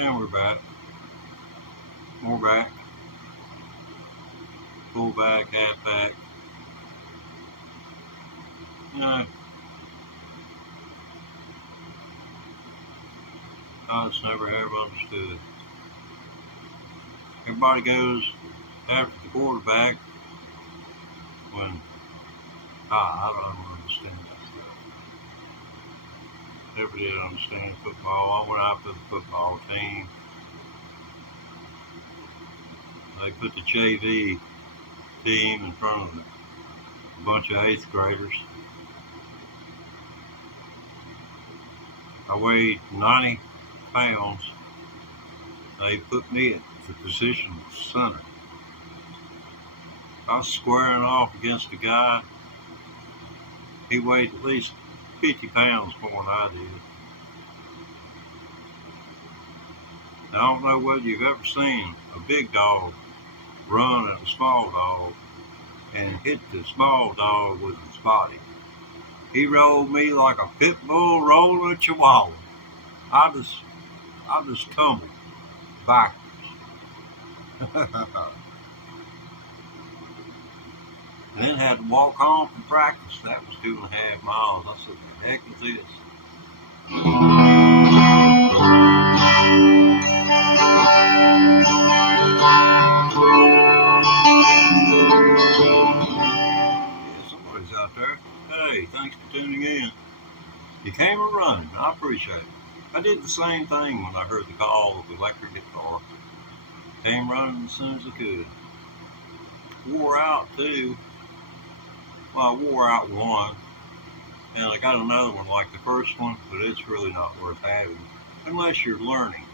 And we're back. More back. Full back, half back. You know, I just never have understood. Everybody goes after the quarterback when I don't understand that stuff. Never did understand football. I went out for the football team. They put the JV team in front of a bunch of 8th graders. I weighed 90 pounds. They put me at the position of center. I was squaring off against a guy. He weighed at least 50 pounds more than I did. Now, I don't know whether you've ever seen a big dog run at a small dog and hit the small dog with his body. He rolled me like a pit bull rolling a chihuahua. I just tumbled backwards. And then had to walk home from practice. That was 2.5 miles. I said, the heck is this? Yeah, somebody's out there. Hey, thanks for tuning in. You came running. I appreciate it. I did the same thing when I heard the call of the electric guitar. Came running as soon as I could. Wore out too. Well, I wore out one, and I got another one like the first one, but it's really not worth having unless you're learning.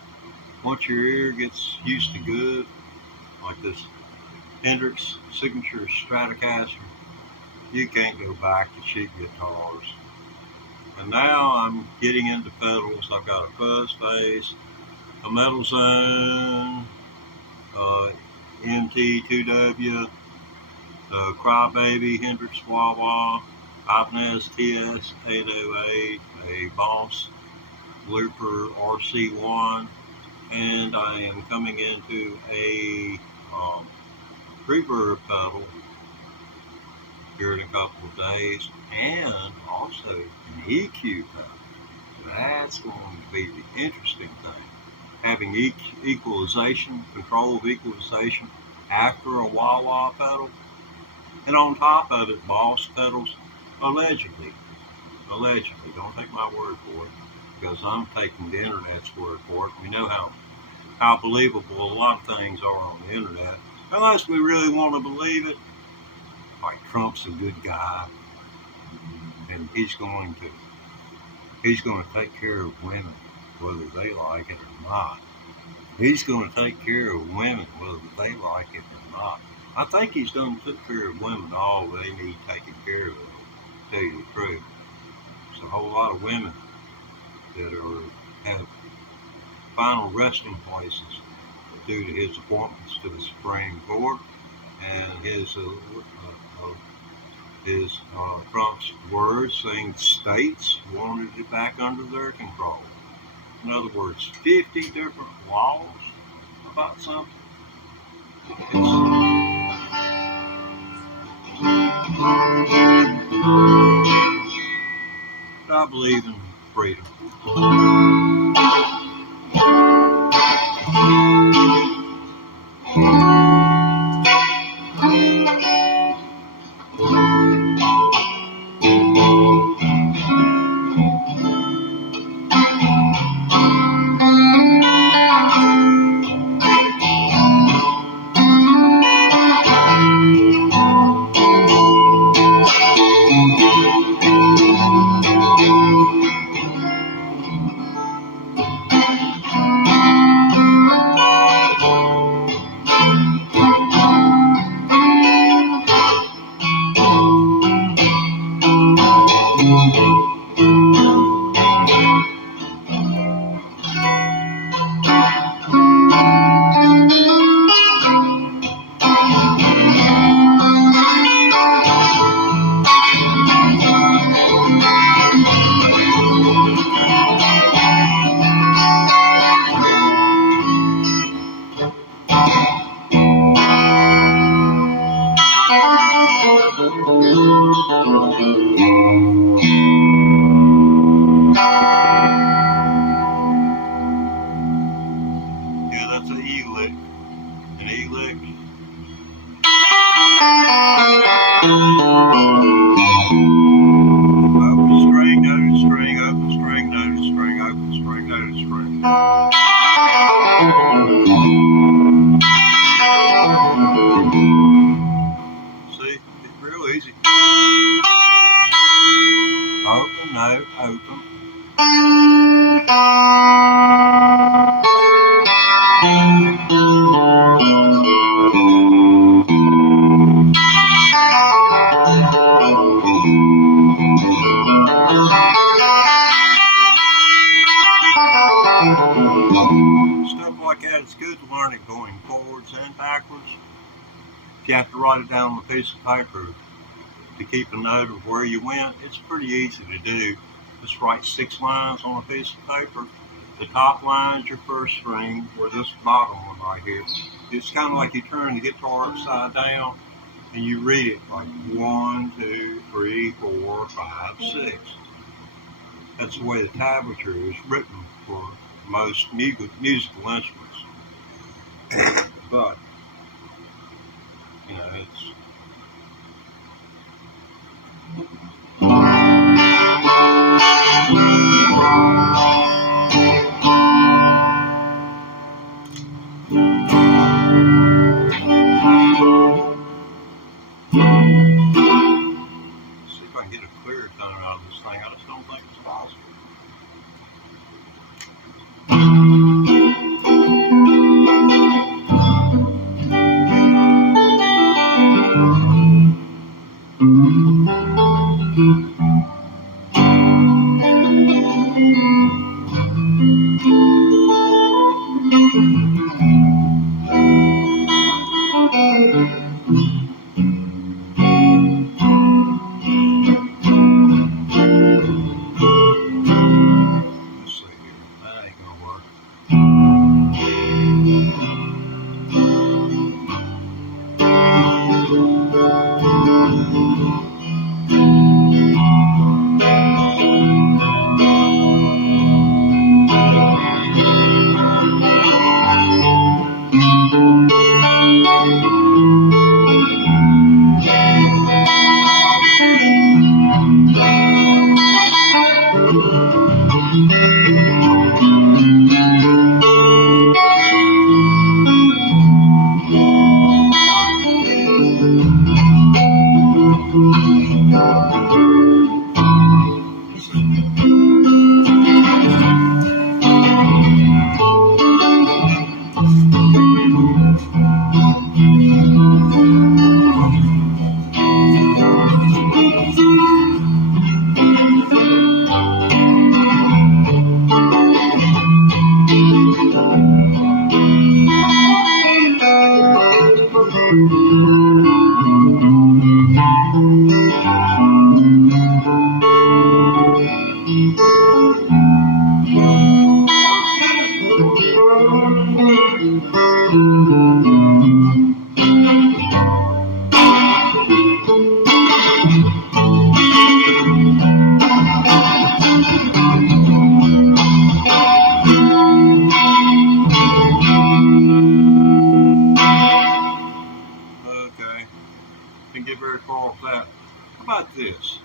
Once your ear gets used to good, like this Hendrix Signature Stratocaster, you can't go back to cheap guitars. And now I'm getting into pedals. I've got a Fuzz Face, a Metal Zone, MT2W, the Crybaby Hendrix Wah-Wah, Ibanez TS808, a Boss Looper RC1, and I am coming into a reverb pedal here in a couple of days, and also an EQ pedal. That's going to be the interesting thing. Having equalization, control of equalization after a wah-wah pedal. And on top of it, Boss pedals, allegedly, don't take my word for it, because I'm taking the internet's word for it. We know how believable a lot of things are on the internet. Unless we really want to believe it, like Trump's a good guy, and he's going to take care of women, whether they like it or not. He's going to take care of women, whether they like it or not. I think he's done took care of women all they need taken care of, to tell you the truth. There's a whole lot of women that have final resting places due to his appointments to the Supreme Court and his Trump's words saying states wanted it back under their control. In other words, 50 different laws about something. I believe in freedom. Stuff like that is good to learn it going forwards and backwards. If you have to write it down on a piece of paper to keep a note of where you went, it's pretty easy to do. Just write 6 lines on a piece of paper. The top line is your first string, or this bottom one right here. It's kind of like you turn the guitar upside down and you read it like 1, 2, 3, 4, 5, 6. That's the way the tablature is written for most musical instruments. But, you know, it's see if I can get a clear tone out of this thing. I just don't think it's possible. Didn't get very far with that. How about this?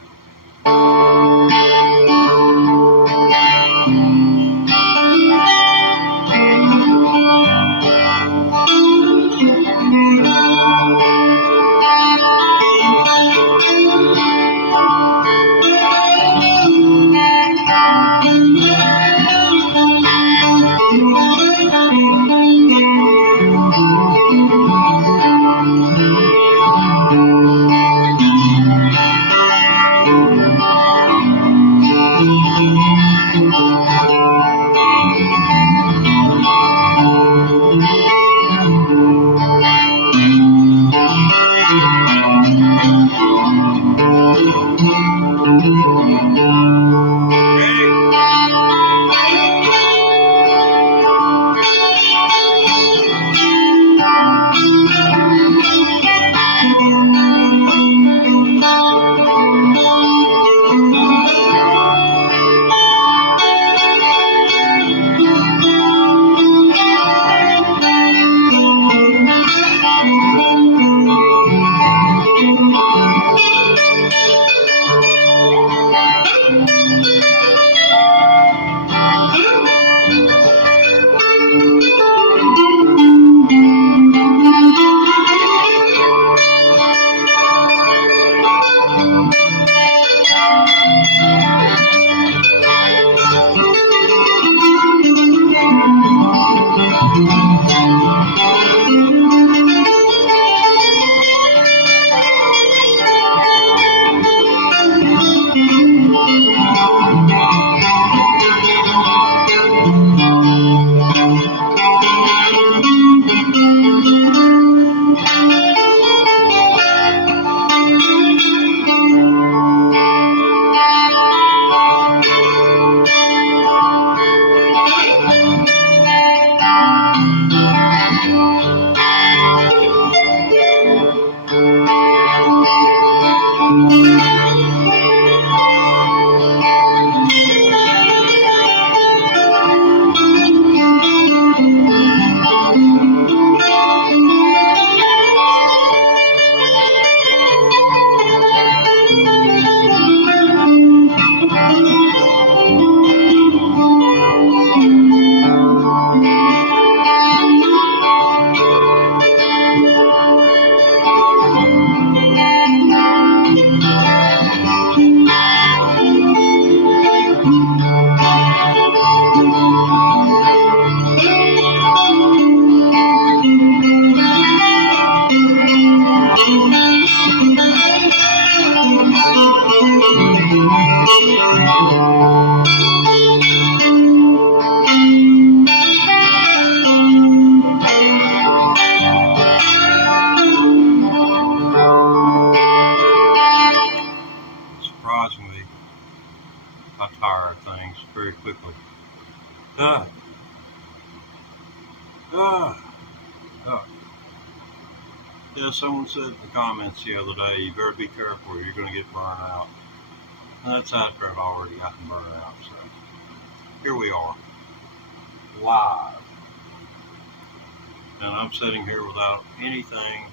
Ah. Yeah, someone said in the comments the other day, you better be careful or you're going to get burned out. And that's after I've already gotten burned out. So here we are, live. And I'm sitting here without anything,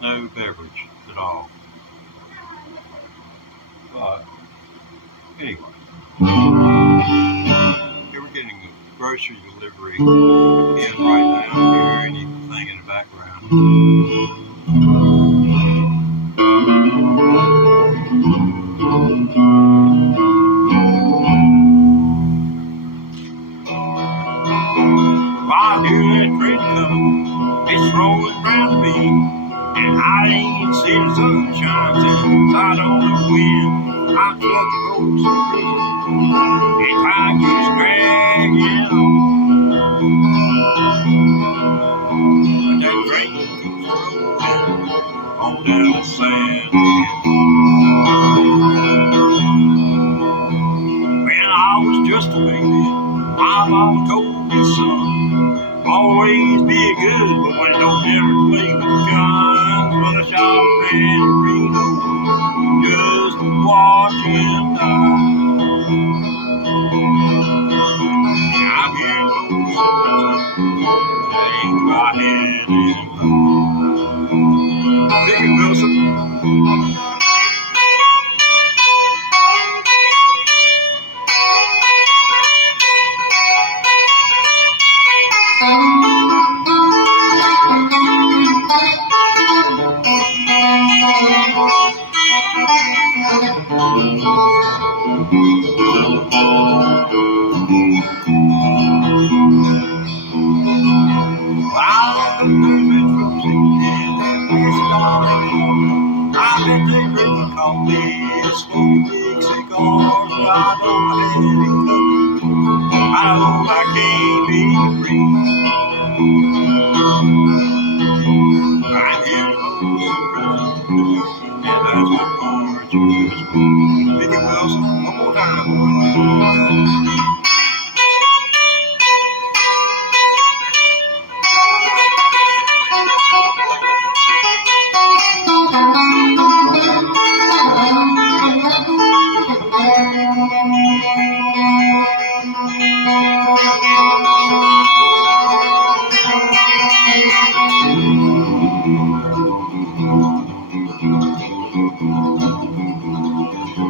no beverage at all. But anyway, here we're getting a grocery delivery in right now. You're hearing anything in the background. While here that train coming, it's rolling round me, and I ain't seen the sunshine since I don't know when. I'm stuck in Folsom Prison, and time keeps dragging on. But that train keeps rolling on down the sand. When I was just a baby, my mom told me, son, always be good, but when don't ever play with guns. Run a shop and Reno, just watch him die. I'm here in Folsom, hang my head and cry. Vicky Wilson. I bet they really call me a smoking big cigar, but I know I had it covered. I know I can't be free. I'm here to Folsom Prison, and that's what cards you use. Vicky Wilson, one more time.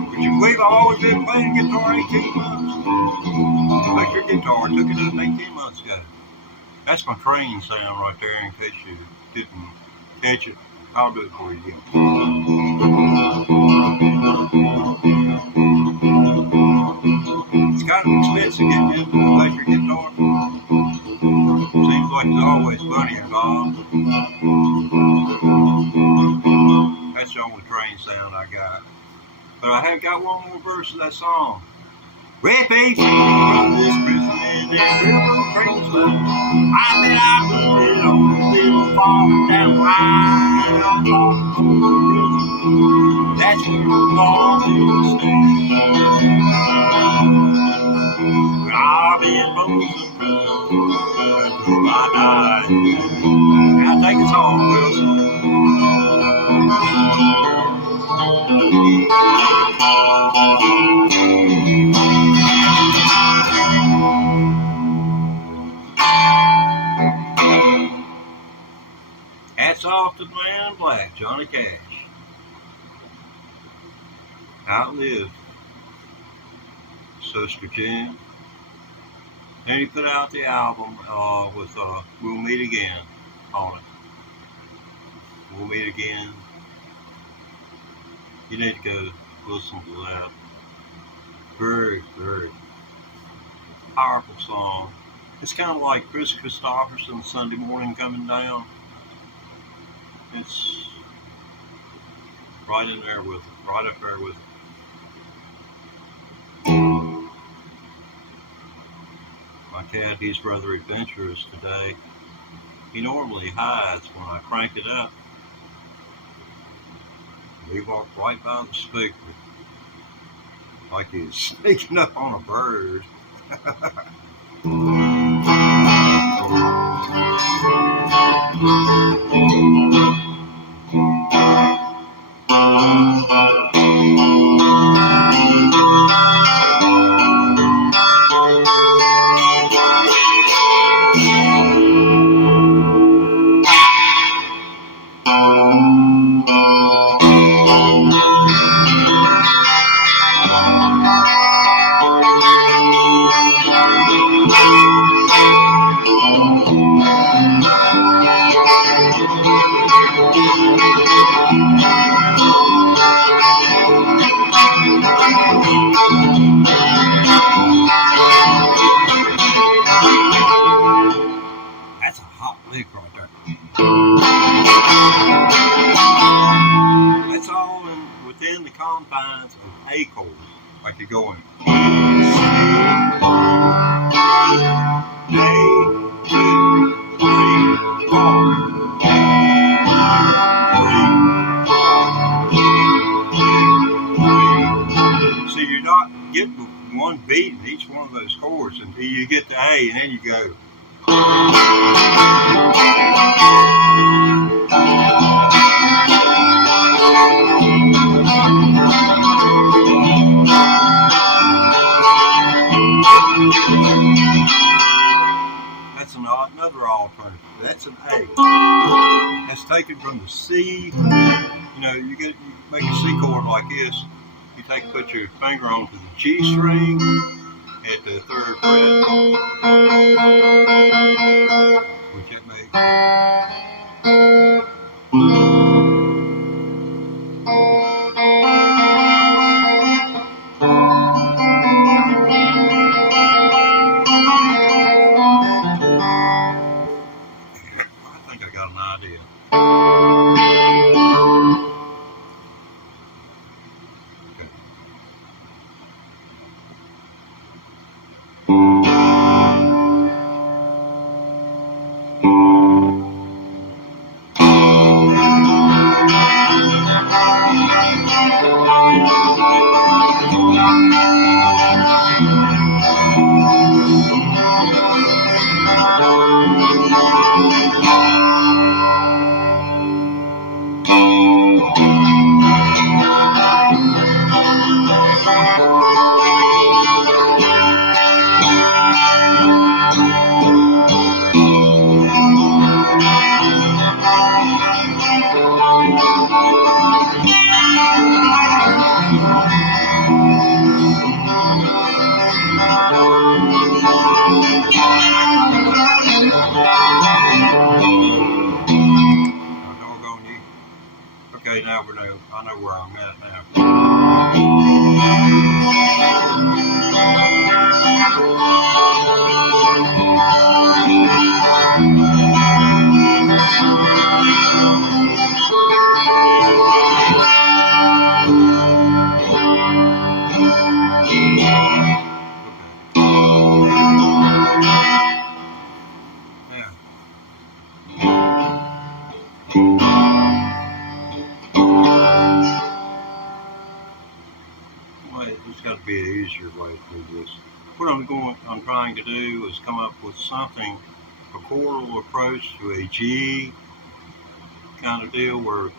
Would you believe I've always been playing guitar 18 months? Electric guitar, took it up 18 months ago. That's my train sound right there in case you didn't catch it. I'll do it for you again. It's kind of expensive getting into an electric guitar. Seems like there's always money involved. That's the only train sound I got. But I have got one more verse of that song. Red face from this prison and that railroad train's line. I bet I put it on a little farm down right on Folsom Prison. That's where the law will stay. But I'll be in Folsom Prison until I die. Now take us home, Wilson. Hats off to Man in Black, Johnny Cash. Outlived Sister Jim. Then he put out the album with We'll Meet Again on it. We'll Meet Again. You need to go listen to that. Very, very powerful song. It's kind of like Chris Christopherson, Sunday Morning Coming Down. It's right in there with it, right up there with it. My cat, he's rather adventurous today. He normally hides when I crank it up. He walked right by the speaker like he's sneaking up on a bird. Loop right there. That's all within the confines of A chords. Like you're going C, A, 2, 3, 4. So you're not getting one beat in each one of those chords until you get to A, and then you go. That's another alternative. That's an A. That's taken from the C. You know, you make a C chord like this. You put your finger onto the G string at the 3rd fret, which that makes. I think I got an idea. Okay, now I know where I'm at now. There's got to be an easier way to do this. What I'm trying to do is come up with something, a chordal approach to a G kind of deal where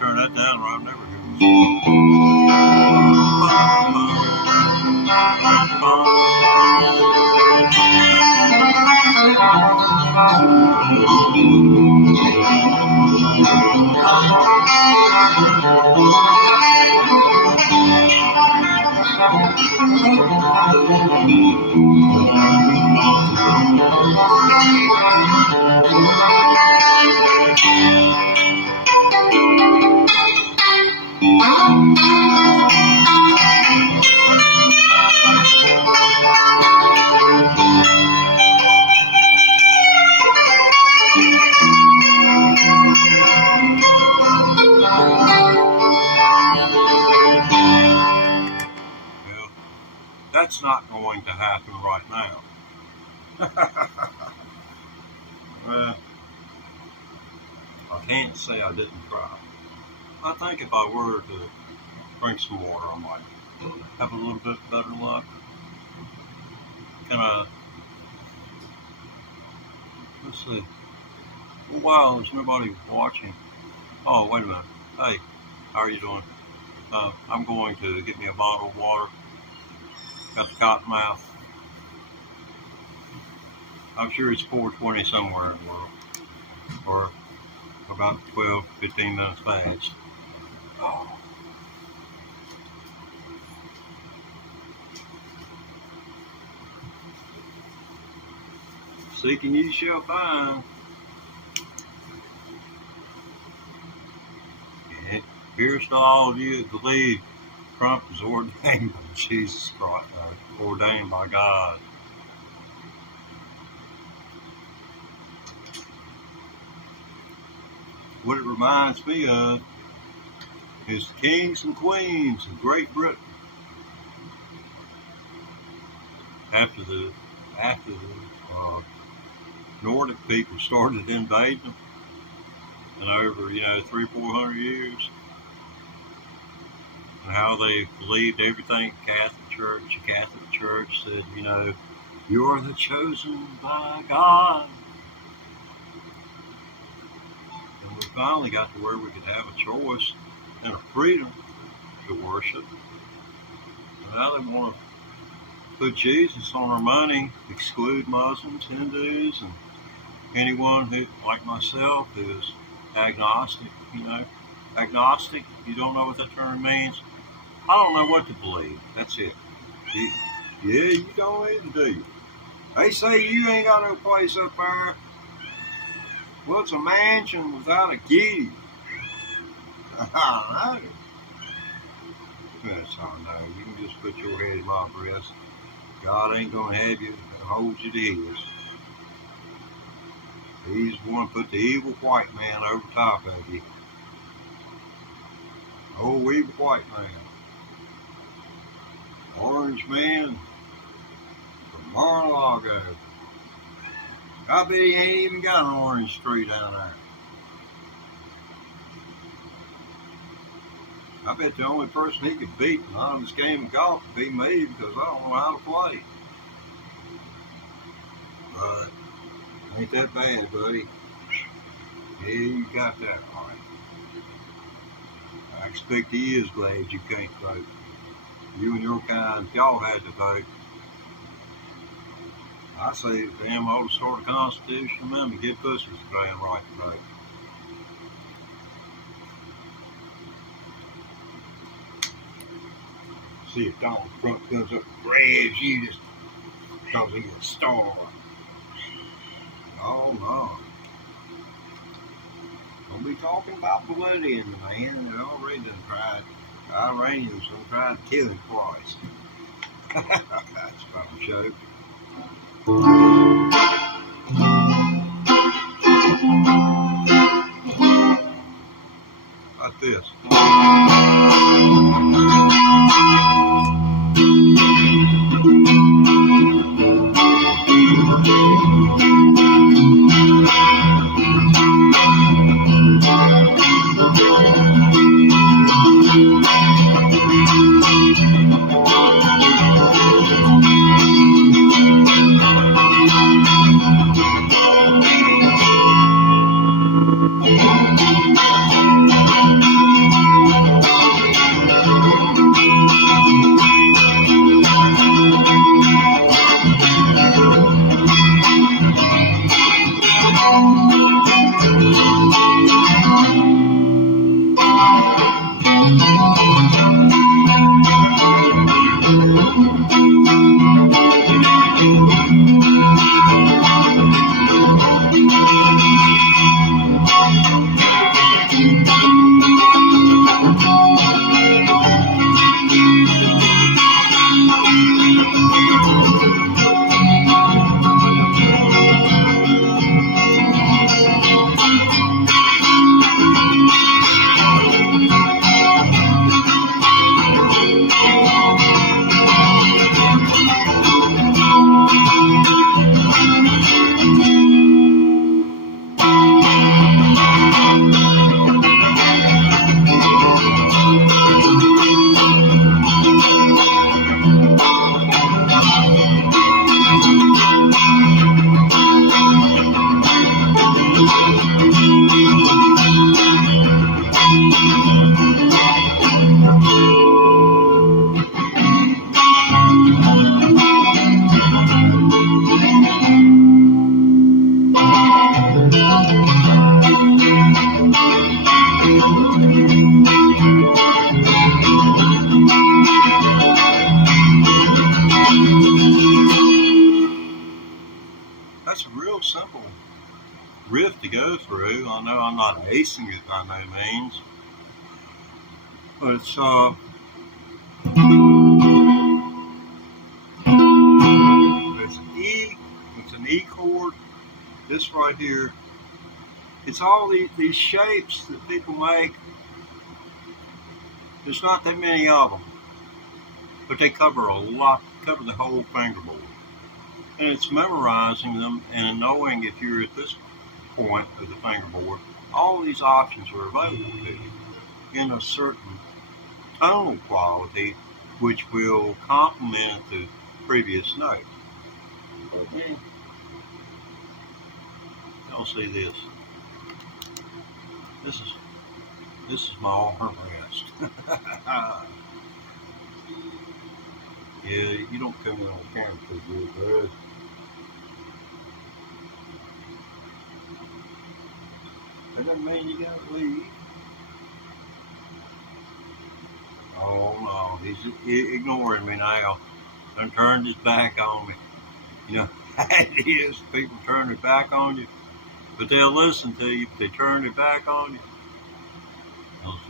turn that down or I've never heard it. that's not going to happen right now. Well, I can't say I didn't try. I think if I were to drink some water, I might have a little bit better luck. Can I? Let's see. Well, wow, there's nobody watching. Oh, wait a minute. Hey, how are you doing? I'm going to get me a bottle of water. Got the cotton mouth. I'm sure it's 4:20 somewhere in the world. Or about 12, 15 minutes past. Oh. Seeking ye shall find. Here's to all of you that believe Trump is ordained by Jesus Christ, ordained by God. What it reminds me of is the kings and queens of Great Britain. After the Nordic people started invading them, and over 300-400 years, and how they believed everything Catholic Church said, you're the chosen by God. And we finally got to where we could have a choice and a freedom to worship. And now they want to put Jesus on our money, exclude Muslims, Hindus, and anyone who, like myself, who is agnostic. Agnostic, you don't know what that term means. I don't know what to believe. That's it. You don't even, do you? They say you ain't got no place up there. Well, it's a mansion without a key. That's all I know. You can just put your head in my breast. God ain't going to have you hold you to his. He's the one to put the evil white man over top of you. Oh, evil white man. Orange man from Mar-a-Lago. I bet he ain't even got an orange tree down there. I bet the only person he could beat in an honest game of golf would be me, because I don't know how to play. But ain't that bad, buddy. Yeah, you got that right. I expect he is glad you can't vote. You and your kind, if y'all had to vote, I say damn ought to start a constitutional amendment, get pussies the damn right to vote. See if Donald Trump comes up and grabs you just because he's a star. Oh no. Don't be talking about blood in the man. They already done tried. Iranians done tried to kill him twice. That's a fun show. Like this. That's a real simple riff to go through. I know I'm not acing it by no means, but it's an E chord. This right here, it's all these shapes that people make. There's not that many of them, but they cover a lot, cover the whole fingerboard. And it's memorizing them and knowing if you're at this point of the fingerboard, all these options are available to you in a certain tonal quality, which will complement the previous note. Okay. Y'all see this? This is my arm rest. Yeah, you don't come in on camera too good, bud. That doesn't mean you gotta leave. Oh no, he's ignoring me now. Done turned his back on me. You know how it is. People turn their back on you, but they'll listen to you if they turn their back on you.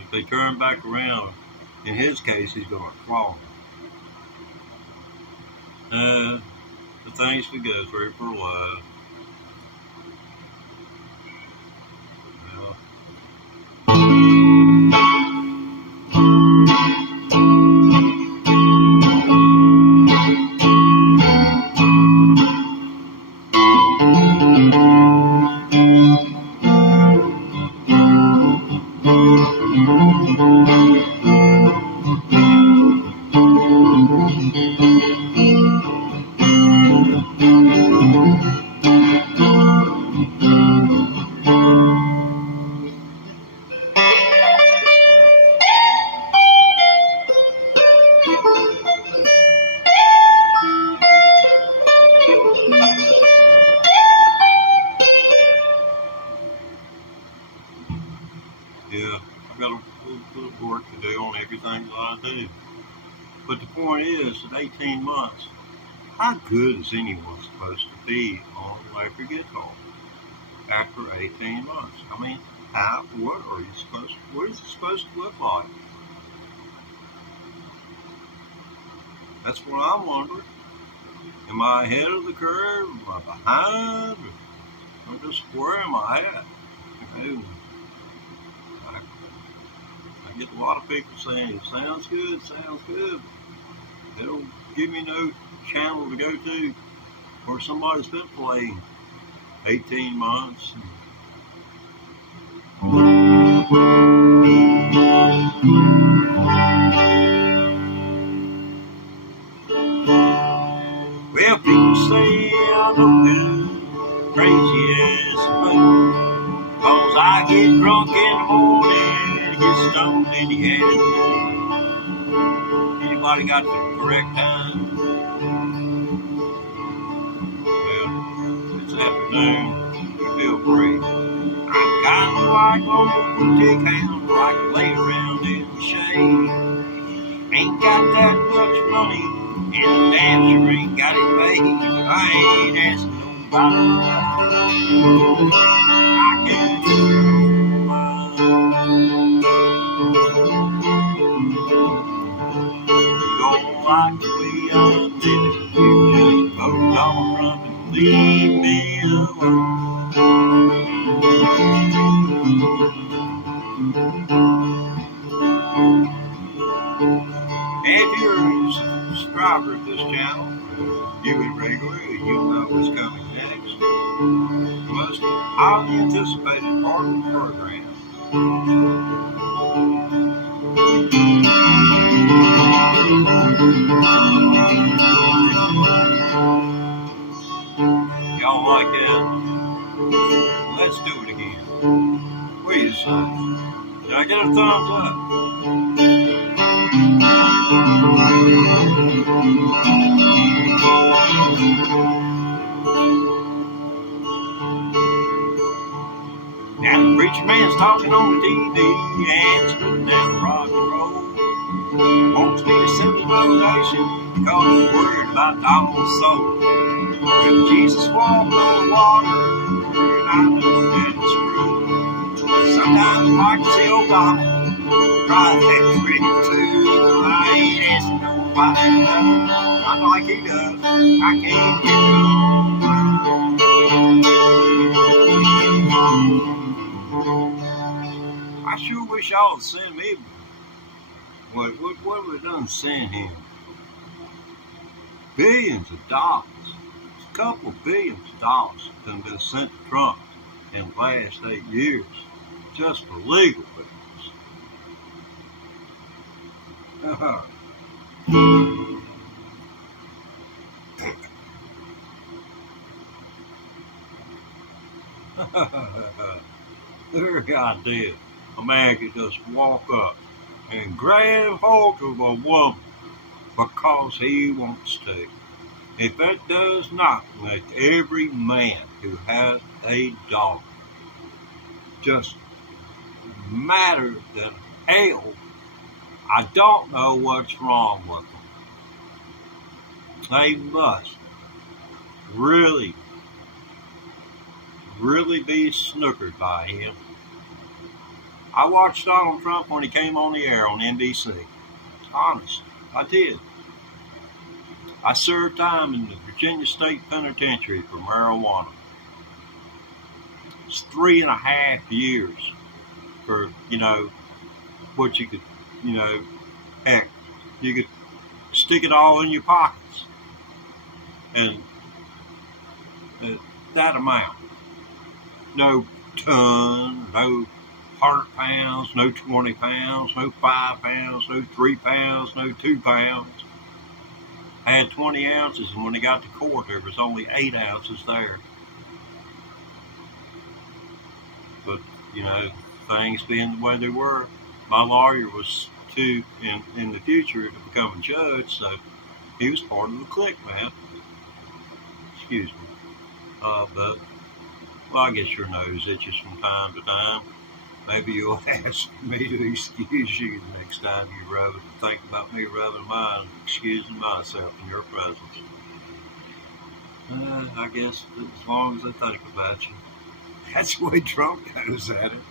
If they turn back around, in his case, he's going to claw me. The things we go through for love. Yeah, I've got a little bit of work to do on everything that I do. But the point is, at 18 months, how good is anyone supposed to be on an electric guitar after 18 months? I mean, what is it supposed to look like? That's what I'm wondering. Am I ahead of the curve? Am I behind? Or just where am I at? You know, I get a lot of people saying, sounds good. They don't give me no channel to go to where somebody's been playing 18 months. Well, people say I'm no good, crazy as a fool, 'cause I get drunk in the morning and get stoned in the afternoon. Anybody got the correct time? Well, it's afternoon, you feel free. I'm kind of like old boutique hound, like to lay around in the shade. Ain't got that much money, and the damn sure ain't got it made, but I ain't asking nobody nothing. I can do mine. You don't like the way I'm living, you just vote on Trump and leave me alone. If you're a subscriber of this channel, you and regular, you know what's coming next. The most highly anticipated part of the program. Y'all like that? Let's do it again. What do you say? Did I get a thumbs up? Now the preacher man's talking on the TV and spitting down rock and roll. Wants me to send to revelation because he's worried about the whole soul. If Jesus walked on the water, and I know that it's true. Sometimes I can see old God try that trick too. I ain't asking nobody nothing, not like he does. I can't get it on. I sure wish y'all would send me what have we done send him? Billions of dollars. A couple of billions of dollars have been sent to Trump in the last 8 years just for legal things. Their idea. A man could just walk up and grab hold of a woman because he wants to. If that does not make every man who has a daughter just madder than hell, I don't know what's wrong with them. They must really be snookered by him. I watched Donald Trump when he came on the air on NBC. Honest, I did. I served time in the Virginia State Penitentiary for marijuana. It's 3.5 years for, what you could, heck, you could stick it all in your pockets. And that amount. No ton, no 100 pounds, no 20 pounds, no 5 pounds, no 3 pounds, no 2 pounds. I had 20 ounces, and when they got to court, there was only 8 ounces there. But, things being the way they were, my lawyer was in the future to become a judge, so he was part of the clique, man. Excuse me. But I guess your nose itches from time to time. Maybe you'll ask me to excuse you the next time you think about me rubbing mine, excusing myself in your presence. I guess as long as I think about you. That's the way Trump goes at it.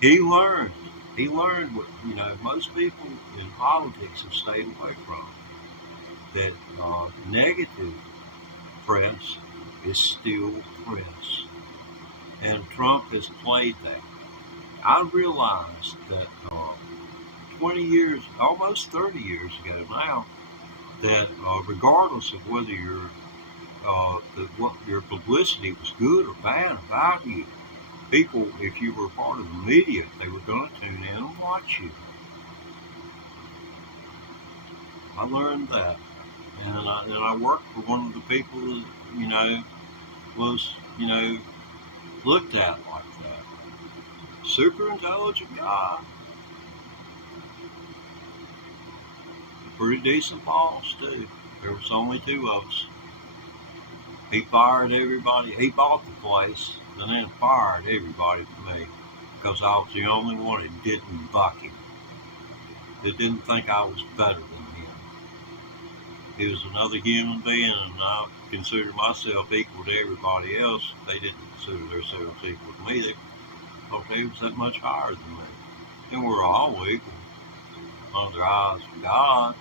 He learned what, most people in politics have stayed away from. That negative press is still press. And Trump has played that. I realized that 20 years, almost 30 years ago now, that regardless of whether what your publicity was good or bad about you, people, if you were part of the media, they were going to tune in and watch you. I learned that, and I worked for one of the people that was looked at like that. Super intelligent guy. Pretty decent boss too. There was only 2 of us. He fired everybody. He bought the place and then fired everybody for me because I was the only one that didn't buck him. That didn't think I was better than him. He was another human being, and I consider myself equal to everybody else. They didn't consider themselves equal to me. They thought they was that much higher than me. And we're all equal under the eyes of God.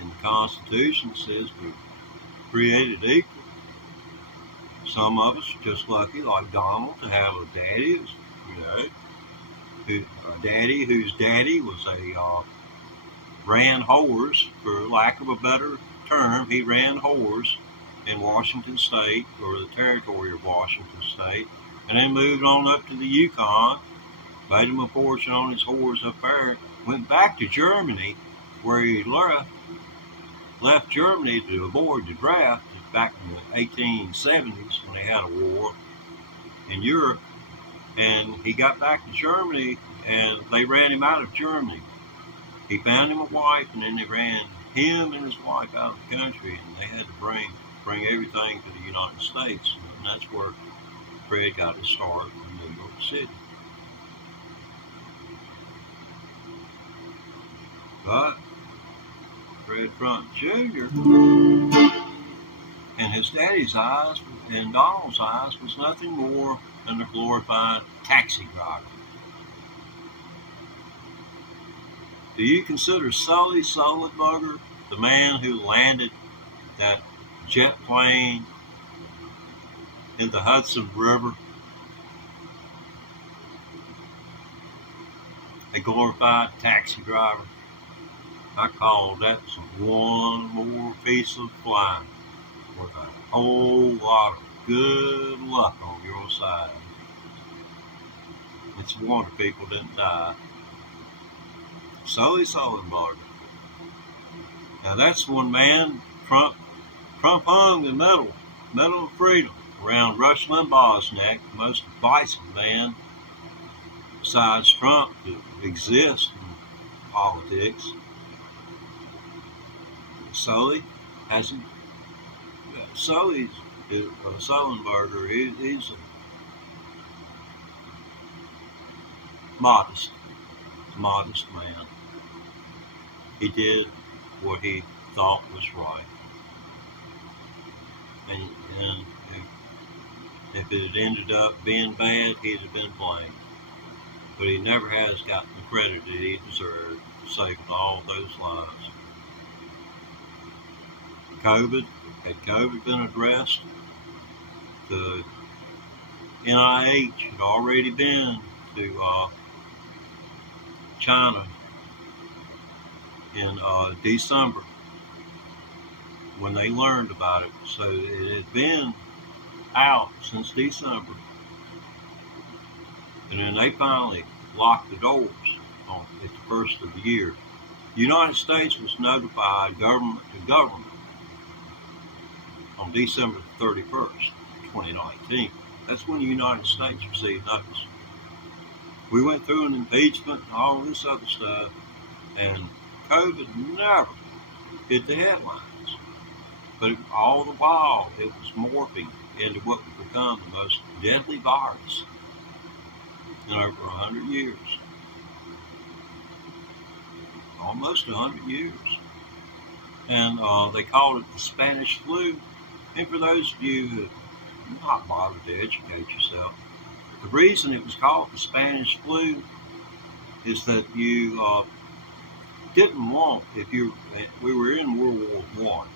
And the Constitution says we're created equal. Some of us are just lucky, like Donald, to have a daddy, whose daddy was ran whores, for lack of a better term. He ran whores in Washington State, or the territory of Washington State, and then moved on up to the Yukon, made him a fortune on his whores up there, went back to Germany, where he left Germany to avoid the draft back in the 1870s when they had a war in Europe, And he got back to Germany, and they ran him out of Germany. He found him a wife, and then they ran him and his wife out of the country, and they had to bring everything to the United States. And that's where Fred got his start in New York City. But Fred Front Jr., in his daddy's eyes and Donald's eyes, was nothing more than a glorified taxi driver. Do you consider Sully Sullenberger the man who landed that jet plane in the Hudson River a glorified taxi driver? I call that one more piece of flying with a whole lot of good luck on your side. It's a wonder people didn't die. Sully Sullenberger. Now that's one man. Trump hung the Medal of Freedom around Rush Limbaugh's neck, the most divisive man besides Trump to exist in politics. Sully hasn't. Sully's Sullenberger. He's a modest man. He did what he thought was right, and if it had ended up being bad, he'd have been blamed. But he never has gotten the credit that he deserved for saving all those lives. Had COVID been addressed, the NIH had already been to China in December when they learned about it. So it had been out since December. And then they finally locked the doors at the first of the year. The United States was notified government to government on December 31st, 2019. That's when the United States received notice. We went through an impeachment and all this other stuff, and COVID never hit the headlines. But all the while, it was morphing into what would become the most deadly virus in over 100 years. Almost 100 years. And they called it the Spanish flu. And for those of you who have not bothered to educate yourself, the reason it was called the Spanish flu is that you didn't want, we were in World War I,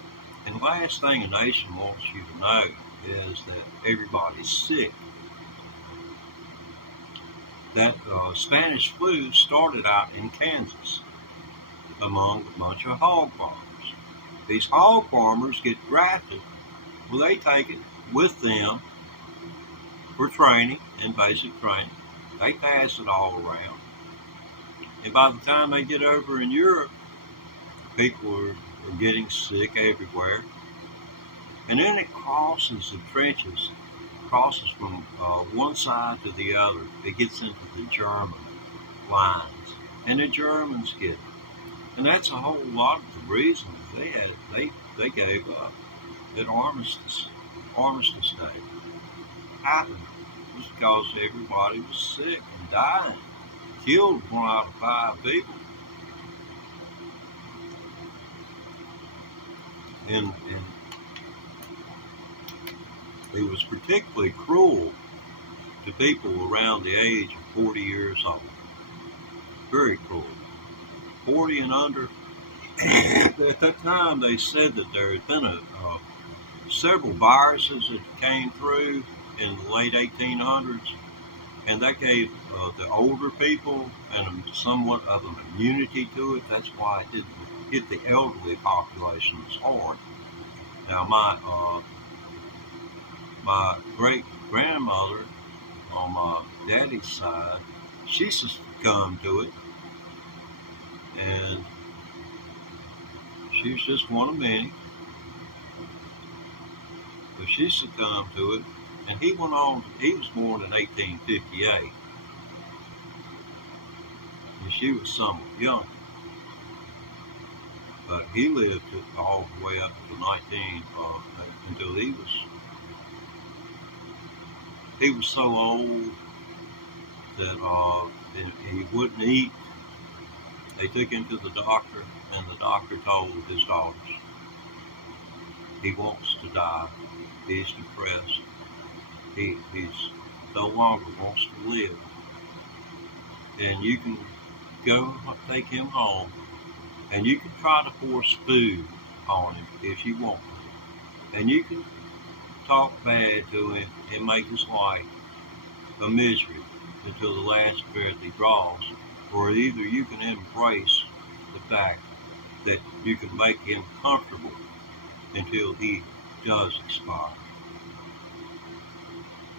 and the last thing a nation wants you to know is that everybody's sick. That Spanish flu started out in Kansas among a bunch of hog farmers. These hog farmers get drafted. Well, they take it with them for training and basic training. They pass it all around. And by the time they get over in Europe, people are getting sick everywhere. And then it crosses the trenches, crosses from one side to the other. It gets into the German lines. And the Germans get it. And that's a whole lot of the reasons they gave up. That Armistice Day happened was because everybody was sick and dying. Killed 1 out of 5 people. And it was particularly cruel to people around the age of 40 years old. Very cruel. 40 and under. At that time, they said that there had been several viruses that came through in the late 1800s, and that gave the older people and somewhat of an immunity to it. That's why it didn't hit the elderly population as hard. Now, my great-grandmother on my daddy's side, she succumbed to it, and she was just one of many. But she succumbed to it, And he went on, he was born in 1858, and she was somewhat young. But he lived all the way up to until he was so old that he wouldn't eat. They took him to the doctor, and the doctor told his daughters, he wants to die. He's depressed. He's no longer wants to live. And you can go take him home, and you can try to force food on him if you want to. And you can talk bad to him and make his life a misery until the last breath he draws. Or either you can embrace the fact that you can make him comfortable until he does expire.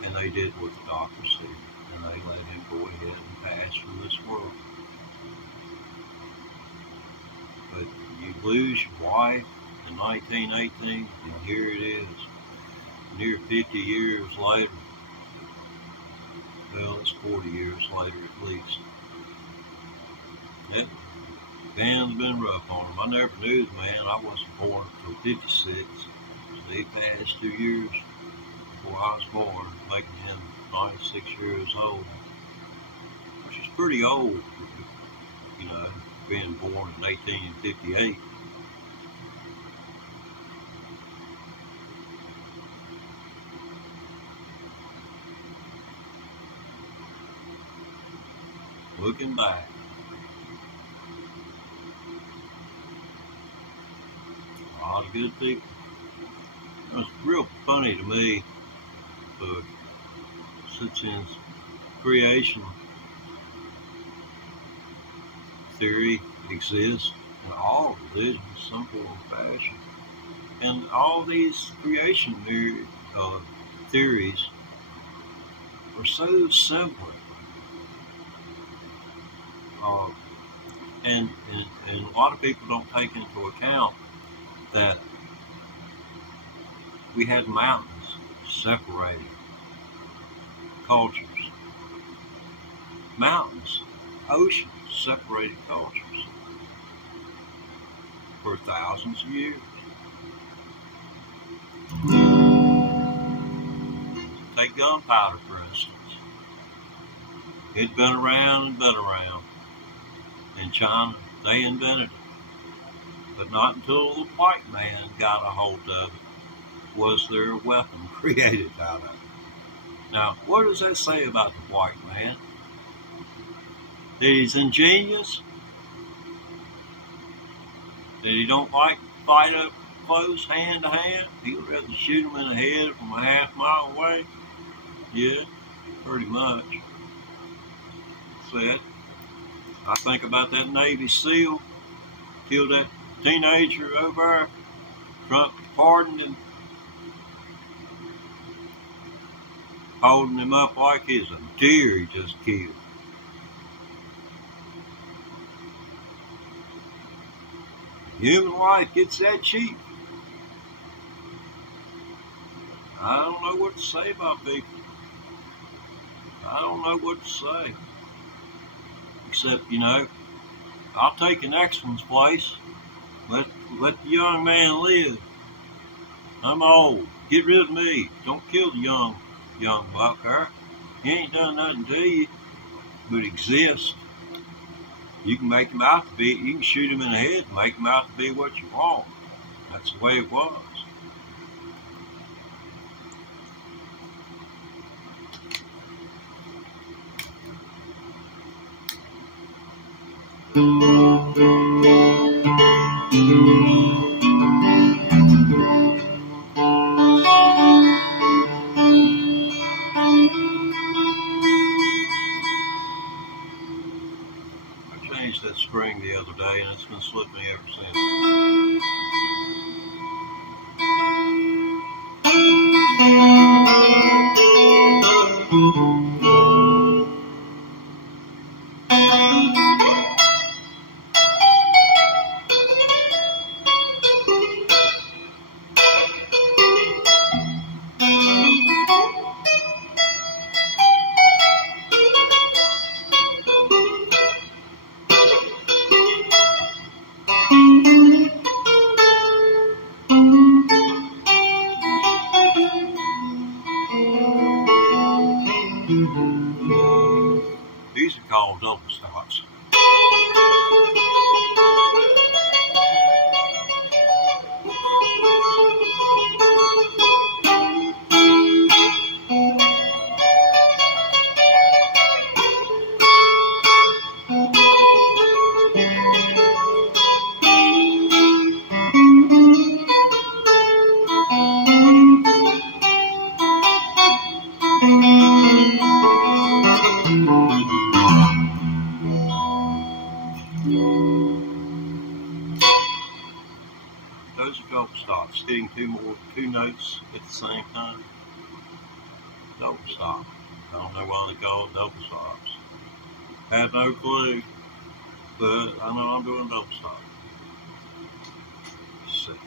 And they did what the doctor said, and they let him go ahead and pass from this world. But you lose your wife in 1918, and here it is, near 50 years later. Well, it's 40 years later at least. That man's been rough on him. I never knew the man. I wasn't born until 56. So he passed 2 years before I was born, making him 96 years old, which is pretty old, being born in 1858. Looking back, a lot of good people. It's real funny to me, since creation theory exists in all religions, some form or fashion, and all these creation theories are so simple. And a lot of people don't take into account that we had mountains separating cultures. Mountains, oceans separated cultures for thousands of years. Take gunpowder, for instance. It'd been around and been around. In China, they invented it. But not until the white man got a hold of it was there a weapon created out of it. Now, what does that say about the white man? That he's ingenious? That he don't like to fight up close, hand to hand? He'd rather shoot him in the head from a half mile away? Yeah, pretty much. Said, I think about that Navy SEAL, killed that teenager over there. Trump pardoned him, holding him up like he's a deer he just killed. Human life gets that cheap. I don't know what to say about people. I don't know what to say. Except, I'll take the next one's place. Let the young man live. I'm old. Get rid of me. Don't kill the young buck there. He ain't done nothing to you but exist. You can make him out to be, you can shoot him in the head and make him out to be what you want. That's the way it was. I changed that spring the other day and it's been slipping me ever since. call double stops. Those are double stops, hitting two notes at the same time. Double stop. I don't know why they call it double stops. Had no clue, but I know I'm doing double stop. Let's see.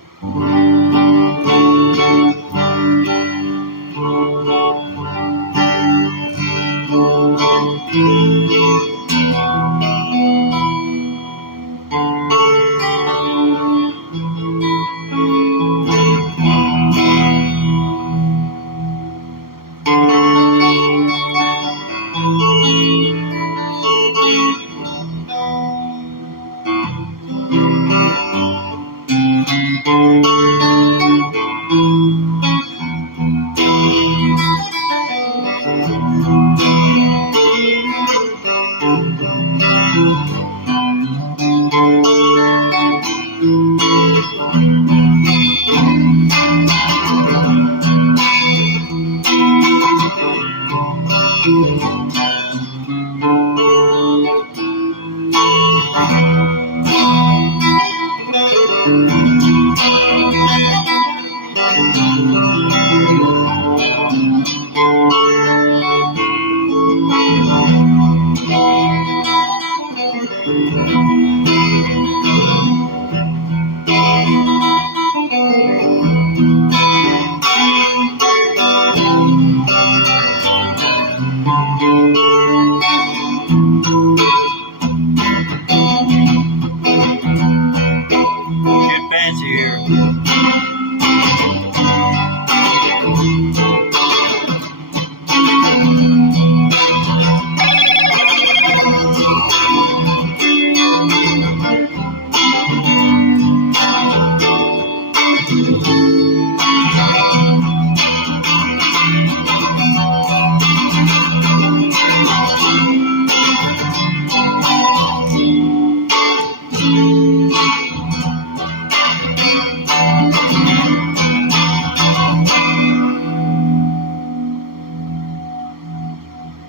Get fancy here.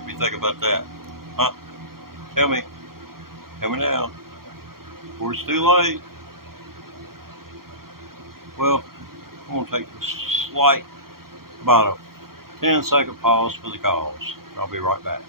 What do you think about that? Huh? Tell me now, before it's too late. Well, I'm going to take a slight, about a 10-second pause for the calls. I'll be right back.